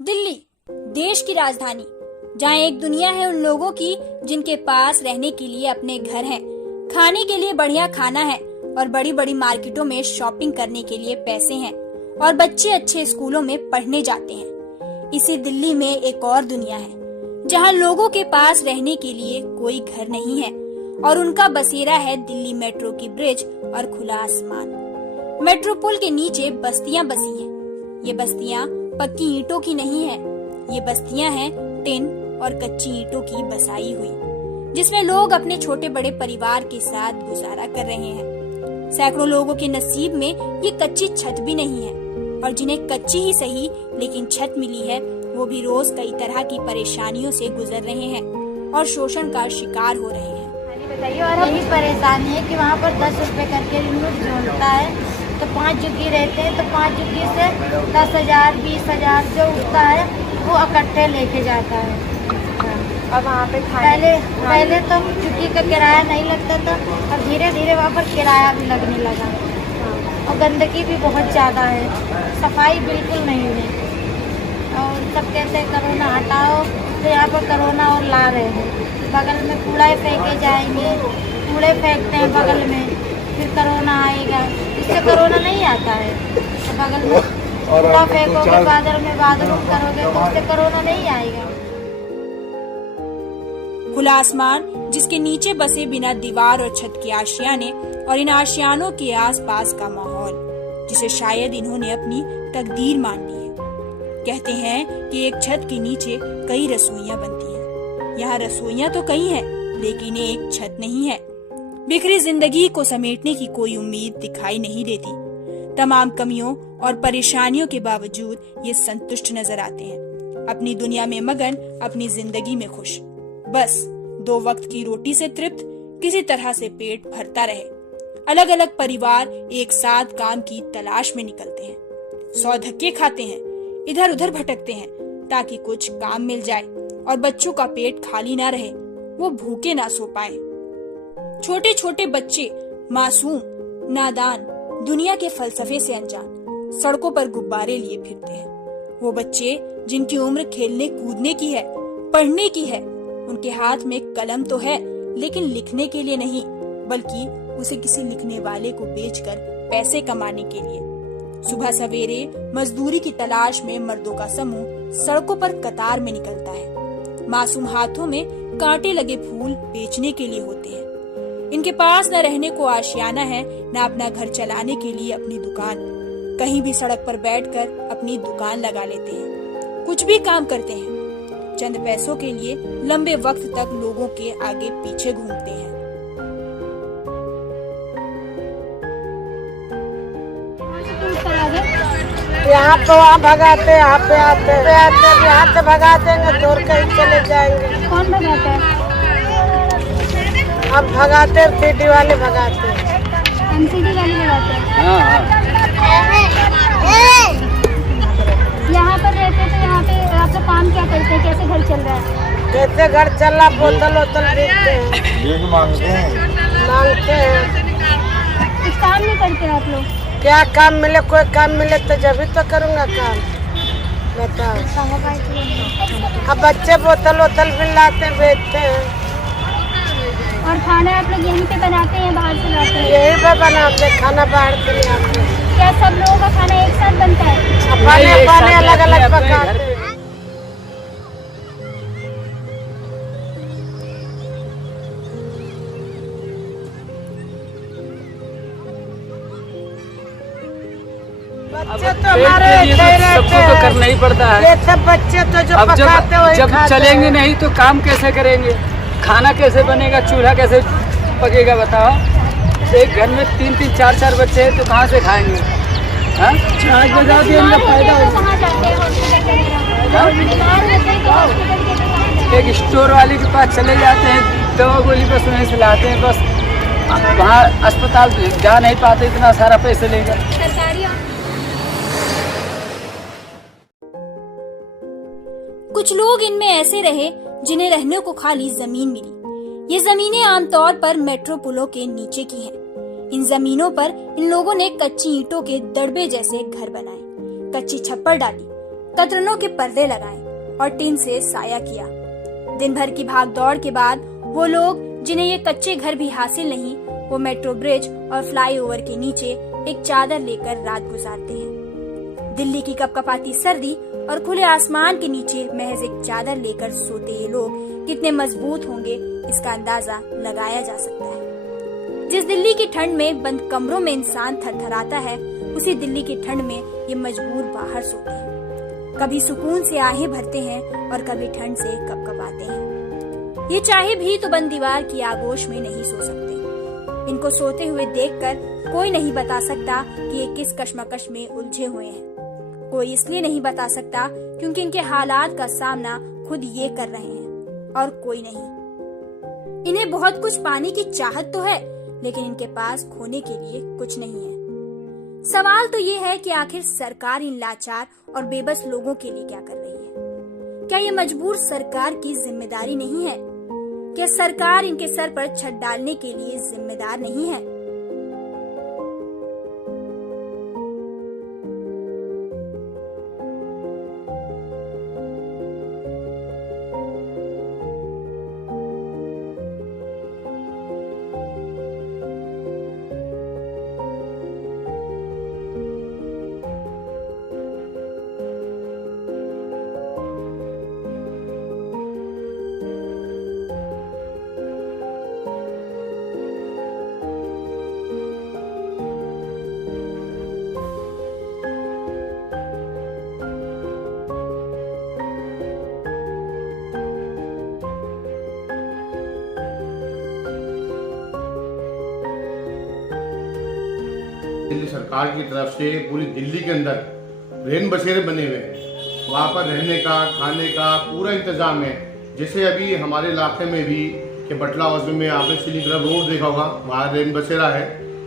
दिल्ली, देश की राजधानी, जहाँ एक दुनिया है उन लोगों की जिनके पास रहने के लिए अपने घर हैं, खाने के लिए बढ़िया खाना है और बड़ी बड़ी मार्केटों में शॉपिंग करने के लिए पैसे हैं और बच्चे अच्छे स्कूलों में पढ़ने जाते हैं। इसी दिल्ली में एक और दुनिया है जहाँ लोगों के पास रहने के लिए कोई घर नहीं है और उनका बसेरा है दिल्ली मेट्रो की ब्रिज और खुला आसमान। मेट्रो पुल के नीचे बस्तियां बसी हैं। ये बस्तियां पक्की ईंटों की नहीं है, ये बस्तियां हैं टिन और कच्ची ईंटों की बसाई हुई, जिसमें लोग अपने छोटे बड़े परिवार के साथ गुजारा कर रहे हैं। सैकड़ों लोगों के नसीब में ये कच्ची छत भी नहीं है और जिन्हें कच्ची ही सही लेकिन छत मिली है वो भी रोज कई तरह की परेशानियों से गुजर रहे हैं और शोषण का शिकार हो रहे हैं। बताइए। और यही परेशानी है कि वहाँ पर 10 रुपए करके जोड़ता है, तो 5 जुग्गी रहते हैं तो 5 जुग्गी से 10,000 20,000 जो उठता है वो इकट्ठे लेके जाता है। अब वहाँ पे पहले तो जुग्गी का किराया नहीं लगता था, अब धीरे धीरे वहाँ पर किराया भी लगने लगा और गंदगी भी बहुत ज़्यादा है, सफाई बिल्कुल नहीं है और सब कहते हैं कोरोना हटाओ, तो यहाँ पर कोरोना और ला रहे हैं। बगल में कूड़ा फेंके जाएंगे, कूड़े फेंकते हैं बगल में, फिर कोरोना आएगा, इससे कोरोना नहीं आता है। तो बगल में कूड़ा फेंकोगे बादल में बाथरूम करोगे तो उससे कोरोना नहीं आएगा। खुला आसमान जिसके नीचे बसे बिना दीवार और छत के आशियाने और इन आशियानों के आसपास का माहौल जिसे शायद इन्होंने अपनी तकदीर मान ली है। कहते हैं कि एक छत के नीचे कई रसोइयां बनती हैं। यहाँ रसोइयां तो कई हैं, लेकिन एक छत नहीं है। बिखरी जिंदगी को समेटने की कोई उम्मीद दिखाई नहीं देती। तमाम कमियों और परेशानियों के बावजूद ये संतुष्ट नजर आते हैं, अपनी दुनिया में मगन, अपनी जिंदगी में खुश। बस 2 वक्त की रोटी से तृप्त, किसी तरह से पेट भरता रहे। अलग अलग परिवार एक साथ काम की तलाश में निकलते हैं, 100 धक्के खाते हैं, इधर उधर भटकते हैं ताकि कुछ काम मिल जाए और बच्चों का पेट खाली ना रहे, वो भूखे ना सो पाए। छोटे छोटे बच्चे मासूम, नादान, दुनिया के फलसफे से अनजान सड़कों पर गुब्बारे लिए फिरते हैं। वो बच्चे जिनकी उम्र खेलने कूदने की है, पढ़ने की है, उनके हाथ में कलम तो है लेकिन लिखने के लिए नहीं, बल्कि उसे किसी लिखने वाले को बेचकर पैसे कमाने के लिए। सुबह सवेरे मजदूरी की तलाश में मर्दों का समूह सड़कों पर कतार में निकलता है। मासूम हाथों में कांटे लगे फूल बेचने के लिए होते हैं। इनके पास न रहने को आशियाना है, न अपना घर चलाने के लिए अपनी दुकान। कहीं भी सड़क पर बैठकर अपनी दुकान लगा लेते हैं, कुछ भी काम करते हैं। चंद पैसों के लिए लंबे वक्त तक लोगों के आगे पीछे घूमते हैं। यहाँ पे वहाँ भगाते, यहाँ पे आते यहाँ से भगा देंगे, दूर कहीं चले जाएंगे। कौन भगाता है? अब भगाते सीटी वाले भगाते, एमसीडी वाले भगाते हैं। यहाँ पर रहते तो यहाँ पे आप लोग काम क्या करते हैं, कैसे घर चल रहा है? कैसे घर चल रहा, बोतल वोतल बेचते हैं, मांगते हैं। कुछ काम नहीं करते आप लोग? क्या काम मिले, कोई काम मिले तो जब ही तो करूँगा काम, बताओ। अब बच्चे बोतल वोतल भी लाते बेचते हैं। और खाना आप लोग यहीं पे बनाते हैं, बाहर से लाते हैं? यही पे बनाते, खाना बाहर से नहीं आते। क्या सब लोगों का खाना एक साथ बनता है? अपने अलग अलग पकाते हैं। बच्चे तो हमारे सबको तो करना ही पड़ता है। ये सब बच्चे तो जो अब पकाते वही जब खाते चलेंगे हैं। नहीं तो काम कैसे करेंगे, खाना कैसे बनेगा, चूल्हा कैसे पकेगा बताओ। एक घर में 3-3 4-4 बच्चे हैं तो कहाँ से खाएंगे? हाँ, आज बजा दिए इनका फायदा एक स्टोर वाले के पास चले जाते हैं, दवा गोली बस वहीं से लाते हैं, बस वहाँ अस्पताल जा नहीं पाते, इतना सारा पैसे लेगा। कुछ लोग इनमें ऐसे रहे जिन्हें रहने को खाली जमीन मिली। ये जमीनें आमतौर पर मेट्रो पुलों के नीचे की हैं। इन जमीनों पर इन लोगों ने कच्ची ईंटों के दड़बे जैसे घर बनाए, कच्ची छप्पर डाली, कतरनों के पर्दे लगाए और टीन से साया किया। दिन भर की भाग दौड़ के बाद वो लोग जिन्हें ये कच्चे घर भी हासिल नहीं, वो मेट्रो ब्रिज और फ्लाईओवर के नीचे एक चादर लेकर रात गुजारते हैं। दिल्ली की कपकपाती सर्दी और खुले आसमान के नीचे महज एक चादर लेकर सोते ये लोग कितने मजबूत होंगे, इसका अंदाजा लगाया जा सकता है। जिस दिल्ली की ठंड में बंद कमरों में इंसान थरथराता है, उसी दिल्ली की ठंड में ये मजबूर बाहर सोते हैं। कभी सुकून से आहें भरते हैं और कभी ठंड से कपकपाते हैं। ये चाहे भी तो बंद दीवार की आगोश में नहीं सो सकते। इनको सोते हुए देखकर कोई नहीं बता सकता कि ये किस कश्मकश में उलझे हुए हैं। कोई इसलिए नहीं बता सकता क्योंकि इनके हालात का सामना खुद ये कर रहे हैं और कोई नहीं। इन्हें बहुत कुछ पाने की चाहत तो है, लेकिन इनके पास खोने के लिए कुछ नहीं है। सवाल तो ये है कि आखिर सरकार इन लाचार और बेबस लोगों के लिए क्या कर रही है? क्या ये मजबूर सरकार की जिम्मेदारी नहीं है? क्या सरकार इनके सर पर छत डालने के लिए जिम्मेदार नहीं है? दिल्ली सरकार की तरफ से पूरी दिल्ली के अंदर रेन बसेरे बने हुए हैं। वहाँ पर रहने का, खाने का पूरा इंतजाम है। जैसे अभी हमारे इलाके में भी कि बटला हाउस में आपने सिली क्लब रोड देखा होगा, वहाँ रेन बसेरा है।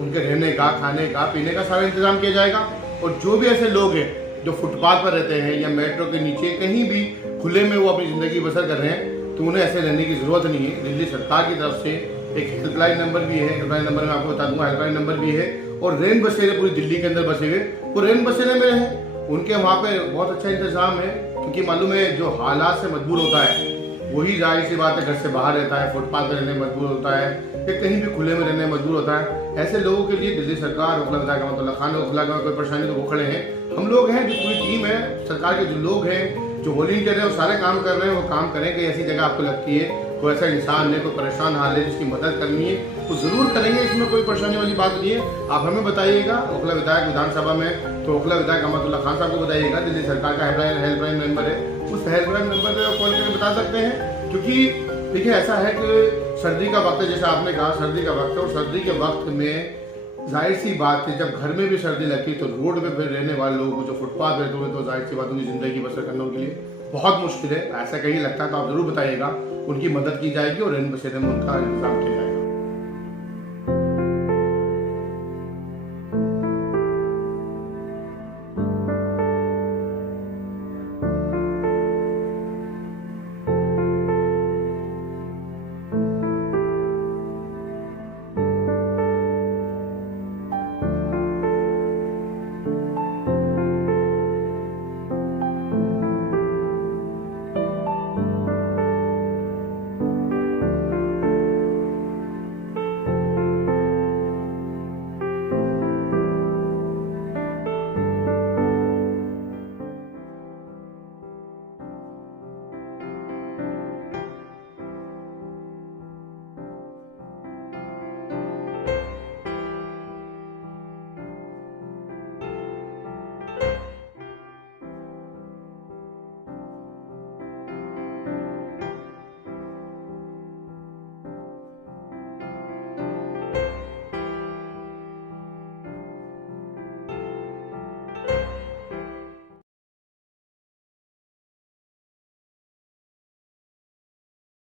उनके रहने का, खाने का, पीने का सारा इंतजाम किया जाएगा। और जो भी ऐसे लोग हैं जो फुटपाथ पर रहते हैं या मेट्रो के नीचे कहीं भी खुले में वो अपनी ज़िंदगी बसर कर रहे हैं, तो उन्हें ऐसे रहने की ज़रूरत नहीं है। दिल्ली सरकार की तरफ से एक हेल्पलाइन नंबर भी है। हेल्पलाइन नंबर मैं आपको बता दूंगा, हेल्पलाइन नंबर भी है। और रेन बसेरे पूरी दिल्ली के अंदर बसे हुए, वो रेन बसेरे में हैं। उनके वहाँ पे बहुत अच्छा इंतजाम है, क्योंकि मालूम है जो हालात से मजबूर होता है वही जाहिर सी बात है घर से बाहर रहता है, फुटपाथ पर रहने मजबूर होता है या कहीं भी खुले में रहने मजबूर होता है। ऐसे लोगों के लिए दिल्ली सरकार, ओखला विधायक अहमदुल्ला खान, ओखला में कोई परेशानी तो वो खड़े हैं। हम लोग हैं, जो पूरी टीम है सरकार के, जो लोग हैं जो वॉलंटियर है वो सारे काम कर रहे हैं। वो काम करें कि ऐसी जगह आपको लगती है कोई ऐसा इंसान है, कोई परेशान हाल है जिसकी मदद करनी है, तो जरूर करेंगे। इसमें कोई परेशानी वाली बात नहीं है। आप हमें बताइएगा ओखला विधायक विधानसभा में, तो ओखला विधायक अहमदुल्ला खान साहब को बताइएगा। दिल्ली सरकार का हेल्पलाइन नंबर है, उस हेल्पलाइन नंबर पर कॉल करके बता सकते हैं। क्योंकि देखिए ऐसा है कि सर्दी का वक्त है, जैसे आपने कहा सर्दी का वक्त है, और सर्दी के वक्त में जाहिर सी बात है जब घर में भी सर्दी लगती तो रोड पे फिर रहने वाले लोगों को जो फुटपाथ रहते हुए, तो जाहिर सी बात उनकी जिंदगी बसर करने के लिए बहुत मुश्किल है। ऐसा कहीं लगता है तो आप जरूर बताइएगा, उनकी मदद की जाएगी और रेन बसेरे में उनका इंतजाम किया जाएगा।